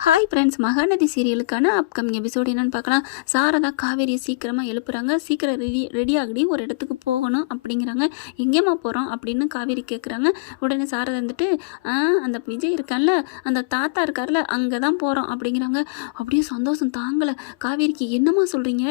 Hi friends Mahanadi சீரியலுக்கான upcoming episode என்னன்னு பார்க்கலாம். சாரதா காவேரியை சீக்கிரமாக எழுப்புறாங்க. சீக்கிரம் ரெடி ரெடி ஆகடி ஒரு இடத்துக்கு போகணும் அப்படிங்கிறாங்க. எங்கேம்மா போகிறோம் அப்படின்னு காவேரி கேட்குறாங்க உடனே சாரதா வந்துட்டு "ஆ, அந்த விஜய் இருக்கான்ல அந்த தாத்தா இருக்கார்ல அங்கே தான் போகிறோம் அப்படிங்கிறாங்க. அப்படியே சந்தோஷம் தாங்கலை. காவேரிக்கு என்னம்மா சொல்கிறீங்க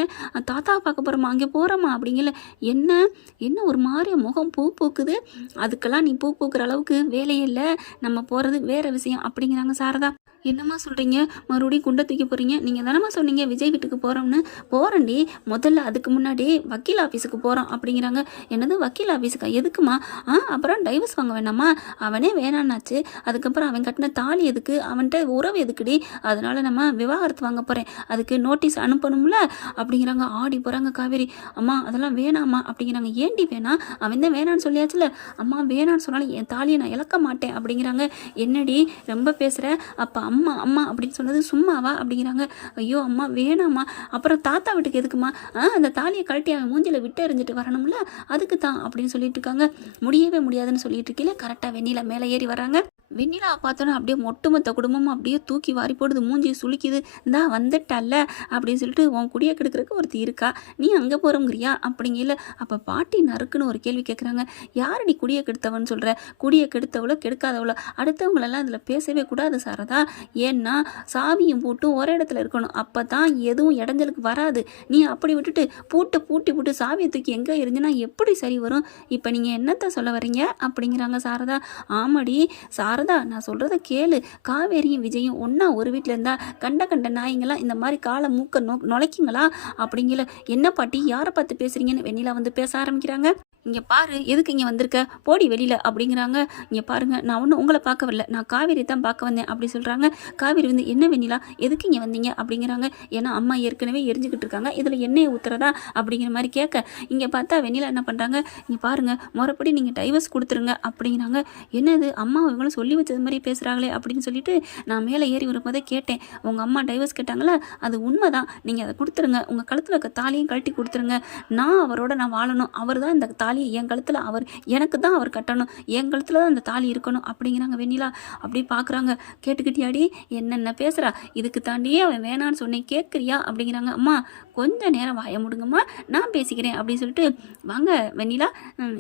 தாத்தா பார்க்க போகிறோமா அங்கே போகிறோமா அப்படிங்கல. என்ன? என்ன ஒரு மாதிரி முகம் பூ பூக்குது? அதுக்கெல்லாம் நீ பூ பூக்குற அளவுக்கு வேலையே இல்லை. நம்ம போகிறது வேற விஷயம் அப்படிங்கிறாங்க சாரதா. என்னம்மா சொல்கிறீங்க மறுபடியும் குண்டை தூக்கி போகிறீங்க நீங்கள் தானம்மா சொன்னீங்க விஜய் வீட்டுக்கு போகிறோம்னு போகிறேன்டி முதல்ல அதுக்கு முன்னாடி வக்கீல் ஆஃபீஸுக்கு போகிறோம் அப்படிங்கிறாங்க. என்னது வக்கீல் ஆஃபீஸுக்கா எதுக்குமா ஆ அப்புறம் டைவர்ஸ் வாங்க வேணாமா அவனே வேணான்னாச்சு. அதுக்கப்புறம் அவன் கட்டின தாலி எதுக்கு? அவன்கிட்ட உறவு எதுக்குடி? அதனால நம்ம விவாகரத்து வாங்க போகிறேன் அதுக்கு நோட்டீஸ் அனுப்பணும்ல? அப்படிங்கிறாங்க. ஆடி போகிறாங்க காவேரி. அம்மா அதெல்லாம் வேணாம்மா அப்படிங்கிறாங்க. ஏண்டி வேணாம் அவன் தான் வேணான்னு சொல்லியாச்சுல. அம்மா வேணான்னு சொன்னாலும் என் தாலியை நான் இழக்க மாட்டேன் அப்படிங்கிறாங்க. என்னடி? ரொம்ப பேசுகிற அப்போ அம்மா அம்மா அப்படின்னு சொன்னது சும்மாவா அப்படிங்கிறாங்க. ஐயோ அம்மா வேணாம்மா. அப்புறம் தாத்தா வீட்டுக்கு எதுக்குமா? ஆ அந்த தாலியை கழட்டி அவன் மூஞ்சியில் விட்டு எறிஞ்சிட்டு வரணும்ல? அதுக்கு தான் அப்படின்னு சொல்லிட்டு இருக்காங்க முடியவே முடியாதுன்னு சொல்லிட்டு இருக்கீங்களே கரெக்டாக வெண்ணிலா மேலே ஏறி வராங்க வெண்ணிலா பார்த்தோன்னா அப்படியே ஒட்டுமொத்த குடும்பமும் அப்படியே தூக்கி வாரி போடுது. மூஞ்சி சுளிக்குது. இந்தா வந்துட்டல்ல அப்படின்னு சொல்லிட்டு உன் குடியை கெடுக்கிறதுக்கு ஒருத்தி இருக்கா? நீ அங்கே போகிறோங்கிறியா அப்படிங்கல அப்போ பாட்டி நறுக்குன்னு ஒரு கேள்வி கேட்குறாங்க யாரடி குடியை கெடுத்தவன்னு சொல்கிற குடியை கெடுத்தவளோ கெடுக்காதவளோ? அடுத்தவங்களெல்லாம் இதில் பேசவே கூடாது சாரதா. ஏன்னா சாவியும் பூட்டும் ஒரே இடத்துல இருக்கணும். அப்போ தான் எதுவும் இடைஞ்சலுக்கு வராது. நீ அப்படி விட்டுட்டு பூட்டை பூட்டி பூட்டு சாவியை தூக்கி எங்கே இருந்துன்னா எப்படி சரி வரும்? இப்போ நீங்கள் என்னத்தை சொல்ல வரீங்க அப்படிங்கிறாங்க சாரதா. ஆமாடி சாரதா நான் சொல்கிறத கேளு. காவேரியும் விஜயும் ஒன்றா ஒரு வீட்டில் இருந்தால் கண்ட கண்ட நாய்ங்களாம் இந்த மாதிரி காலை மூக்க நொ நுழைக்குங்களா? அப்படிங்கல என்ன பாட்டி யாரை பார்த்து பேசுகிறீங்கன்னு வெண்ணிலா வந்து பேச ஆரம்பிக்கிறாங்க. இங்கே பாரு எதுக்கு இங்கே வந்திருக்க? போடி வெளியில் அப்படிங்கிறாங்க. இங்கே பாருங்க நான் ஒன்றும் உங்களை பார்க்க வரல நான் காவேரி தான் பார்க்க வந்தேன் அப்படி சொல்கிறாங்க காவேரி வந்து என்ன வெண்ணிலா? எதுக்கு இங்கே வந்தீங்க? அப்படிங்கிறாங்க. ஏன்னா அம்மா ஏற்கனவே எரிஞ்சுக்கிட்டு இருக்காங்க. இதில் எண்ணெயை ஊற்றுறதா அப்படிங்கிற மாதிரி கேட்க இங்கே பார்த்தா வெண்ணிலா என்ன பண்ணுறாங்க இங்கே பாருங்கள் முறைப்படி நீங்கள் டைவர்ஸ் கொடுத்துருங்க. அப்படிங்கிறாங்க. என்னது? அம்மா இவங்களும் சொல்லி வச்சது மாதிரி பேசுகிறாங்களே அப்படின்னு சொல்லிட்டு நான் மேலே ஏறி வரும்போதே கேட்டேன். உங்கள் அம்மா டைவர்ஸ் கேட்டாங்களா? அது உண்மை தான் நீங்கள் அதை கொடுத்துருங்க. உங்கள் கழுத்தில் இருக்க தாலியும் கழட்டி கொடுத்துருங்க. நான் அவரோட நான் வாழணும். அவர் தான் இந்த தாலியை என் கழுத்தில் அவர் எனக்கு தான் அவர் கட்டணும். என் கழுத்தில் தான் அந்த தாலி இருக்கணும். அப்படிங்கிறாங்க வெண்ணிலா. அப்படி பார்க்குறாங்க கேட்டுக்கிட்டியாடி என்னென்ன பேசுகிறா இதுக்கு தாண்டியே அவன் வேணான்னு சொன்னேன் கேட்குறியா அப்படிங்கிறாங்க. அம்மா கொஞ்சம் நேரம் வாய முடுங்கம்மா நான் பேசிக்கிறேன் அப்படின்னு சொல்லிட்டு வாங்க வெண்ணிலா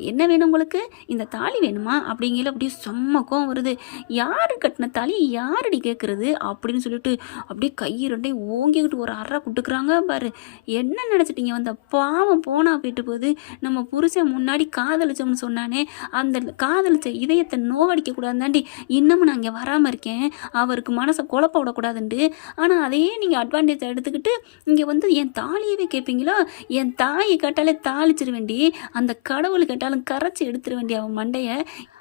என்ன வேணும் உங்களுக்கு? இந்த தாலி வேணுமா? அப்படிங்கிற அப்படியே செம்ம கோவம் வருது. யாரு கட்டின தாலி யாரடி கேட்குறது அப்படின்னு சொல்லிட்டு அப்படியே கை ரெண்டையும் ஓங்கிக்கிட்டு ஒரு அறை குட்டுக்குறாங்க பாரு. என்ன நினச்சிட்டீங்க? வந்த பாவம் போனா போயிட்டு போகுது. நம்ம புருஷன் முன்னாடி காதலிச்சோம்னு சொன்னானே அந்த காதலிச்ச இதயத்தை நோவடிக்க கூடாதுதாண்டி இன்னமும் நான் இங்கே வராமல் இருக்கேன். அவருக்கு மனசை குழப்ப விடக்கூடாதுண்டு ஆனால் அதையே நீங்கள் அட்வான்டேஜ் எடுத்துக்கிட்டு இங்கே வந்து என் தாலியவே கேட்பீங்களா என் தாயை கேட்டாலே தாளிச்சிருவேண்டி. அந்த கடவுள் கேட்டாலும் கரைச்சி எடுத்துருவேண்டி அவன் மண்டையை.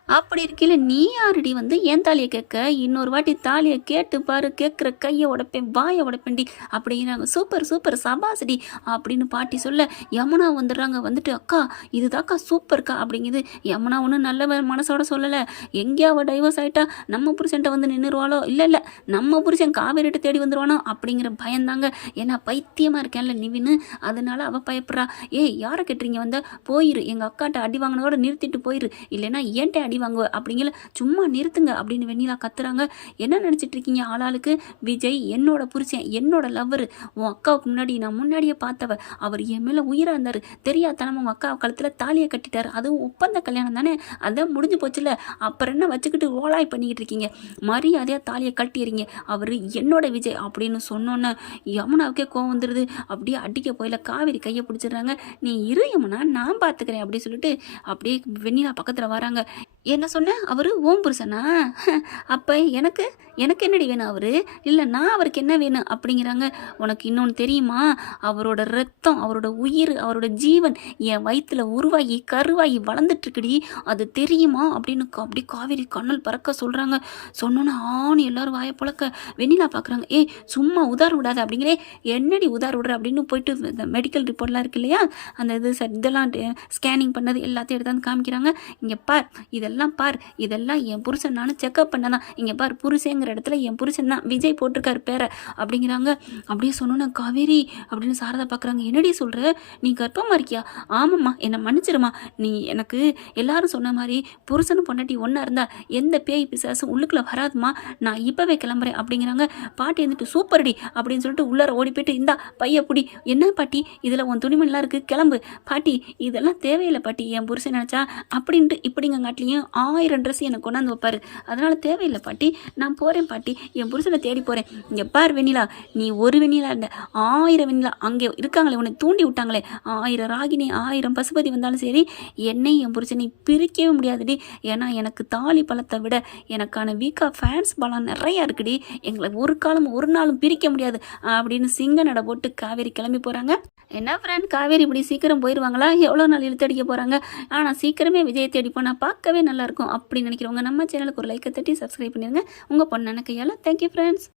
அப்படி இருக்கையில் நீ யாருடி வந்து ஏன் தாலியை கேட்க? இன்னொரு வாட்டி தாலியை கேட்டு பாரு கேட்குற கையை உடைப்பேன் வாயை உடைப்பேன்டி அப்படிங்கிறாங்க. சூப்பர் சூப்பர் சபாசடி அப்படின்னு பாட்டி சொல்ல யமுனா வந்துடுறாங்க. வந்துட்டு அக்கா இதுதாக்கா சூப்பர்க்கா அப்படிங்குது. யமுனா ஒன்றும் நல்ல மனசோட சொல்லலை. எங்கேயா அவள் டைவர்ஸ் ஆயிட்டா நம்ம புருஷன்ட்ட வந்து நின்றுருவாளோ இல்லை இல்லை நம்ம புருஷன் காவேரிட்ட தேடி வந்துருவானோ? அப்படிங்கிற பயந்தாங்க. ஏன்னா பைத்தியமாக இருக்கேன்ல நிவின்னு அதனால அவள் பயப்படுறா. ஏய் யாரை கெட்டுறீங்க வந்த? போயிரு. எங்கள் அக்காட்ட அடி வாங்கினதோட நிறுத்திட்டு போயிரு. இல்லைன்னா ஏன்ட்ட அடி வாங்குவ அப்படிங்கல சும்மா நிறுத்துங்க அப்படின்னு வெண்ணிலா கத்துறாங்க. என்ன நினச்சிட்டு இருக்கீங்க ஆளாளுக்கு? விஜய் என்னோட புருஷன் என்னோட லவ்வர். உன் அக்காவுக்கு முன்னாடி நான் முன்னாடியே பார்த்தவ. அவர் என் மேலே உயிராக இருந்தார். தெரியாதனமா உங்கள் அக்கா கழுத்தில் தாலியை கட்டிட்டார். அதுவும் ஒப்பந்த கல்யாணம் தானே? அதான் முடிஞ்சு போச்சுல. அப்புறம் என்ன வச்சுக்கிட்டு ஓலாய் பண்ணிக்கிட்டு இருக்கீங்க மரியாதையாக தாலியை கட்டிடுறீங்க அவர் என்னோட விஜய் அப்படின்னு சொன்னோன்னே யமுனாவுக்கே கோவம் வந்துடுது அப்படியே அடிக்க போயில காவேரி கையை பிடிச்சிடுறாங்க. நீ இரு யமுனா நான் பார்த்துக்கிறேன் அப்படின்னு சொல்லிட்டு அப்படியே வெண்ணிலா பக்கத்தில் வராங்க. என்ன சொன்ன? அவர் ஓம் புருஷனா? அப்போ எனக்கு எனக்கு என்னடி வேணும் அவர்? இல்லை நான் அவருக்கு என்ன வேணும் அப்படிங்கிறாங்க. உனக்கு இன்னொன்று தெரியுமா? அவரோட ரத்தம் அவரோட உயிர் அவரோட ஜீவன் என் வயிற்றில் உருவாகி கருவாகி வளர்ந்துட்டுருக்குடி. அது தெரியுமா? அப்படின்னு கா- அப்படி காவேரி கண்ணல் பறக்க சொல்கிறாங்க சொன்னோன்னே ஆணி எல்லாரும் வாயை புழக்க வெண்ணிலா பார்க்குறாங்க ஏய் சும்மா உதார் விடாத அப்படிங்கிறே. என்னடி உதார் விடுற? அப்படின்னு போயிட்டு இந்த மெடிக்கல் ரிப்போர்ட்லாம் இருக்கு இல்லையா? அந்த இது இதெல்லாம் ஸ்கேனிங் பண்ணது எல்லாத்தையும் எடுத்தாந்து காமிக்கிறாங்க. இங்கே பார் இதெல்லாம் இதெல்லாம் பார் இதெல்லாம் என் புருஷன் நானும் செக்அப் பண்ணதான் இங்கே பார் புருஷங்கிற இடத்துல என் புருஷன் தான் விஜய் போட்டிருக்காரு பேரை. அப்படிங்கிறாங்க. அப்படியே சொன்னோன்னே காவேரி அப்படின்னு சாரதா பார்க்குறாங்க என்னடி சொல்கிற நீ கர்ப்பமாக இருக்கியா? ஆமாம்மா என்னை மன்னிச்சிடுமா நீ எனக்கு எல்லாரும் சொன்ன மாதிரி புருஷனும் பொண்டாட்டி ஒன்றா இருந்தால் எந்த பேய் பிசாசும் உள்ளுக்குள்ளே வராதுமா நான் இப்போவே கிளம்புறேன். அப்படிங்கிறாங்க. பாட்டி வந்துட்டு சூப்பர்டி அப்படின்னு சொல்லிட்டு உள்ளார ஓடி போயிட்டு இந்தா பைய புடி. என்ன பாட்டி? இதில் உன் துணிமணிலாம் இருக்குது கிளம்பு. பாட்டி இதெல்லாம் தேவையில்லை பாட்டி. என் புருஷன் நினச்சா அப்படின்ட்டு இப்படிங்க காட்டிலையும் ஆயிரம் ட்ரெஸ் எனக்கு கொண்டாந்து வைப்பார். அதனால் தேவையில்லை பாட்டி. நான் போகிறேன் பாட்டி. என் புருஷனை தேடி போகிறேன் இங்கே பார் வெண்ணிலா. நீ ஒரு வெண்ணிலா இல்லை. ஆயிரம் வெண்ணிலா. அங்கே இருக்காங்களே உன்னை தூண்டி விட்டாங்களே. ஆயிரம் ராகினி ஆயிரம் பசுபதி வந்தாலும் சரி என்னை என் புருஷனை பிரிக்கவே முடியாதுடி. ஏன்னா எனக்கு தாலி பழத்தை விட எனக்கான வீக்கா ஃபேன்ஸ் பலம் நிறையா இருக்குடி. எங்களை ஒரு காலம் ஒரு நாளும் பிரிக்க முடியாது. அப்படின்னு சிங்க நட போட்டு காவேரி கிளம்பி போகிறாங்க என்ன ஃப்ரெண்ட் காவேரி இப்படி சீக்கிரம் போயிடுவாங்களா எவ்வளோ நாள் இழுத்தடிக்க போகிறாங்க ஆனால் சீக்கிரமே விஜயை தேடி போனால் பார்க்கவே நல்லாயிருக்கும் அப்படின்னு நினைக்கிறவங்க நம்ம சேனலுக்கு ஒரு லைக்கை தட்டி சப்ஸ்கிரைப் பண்ணிடுங்க உங்கள் பொண்ணு கையால். Thank you friends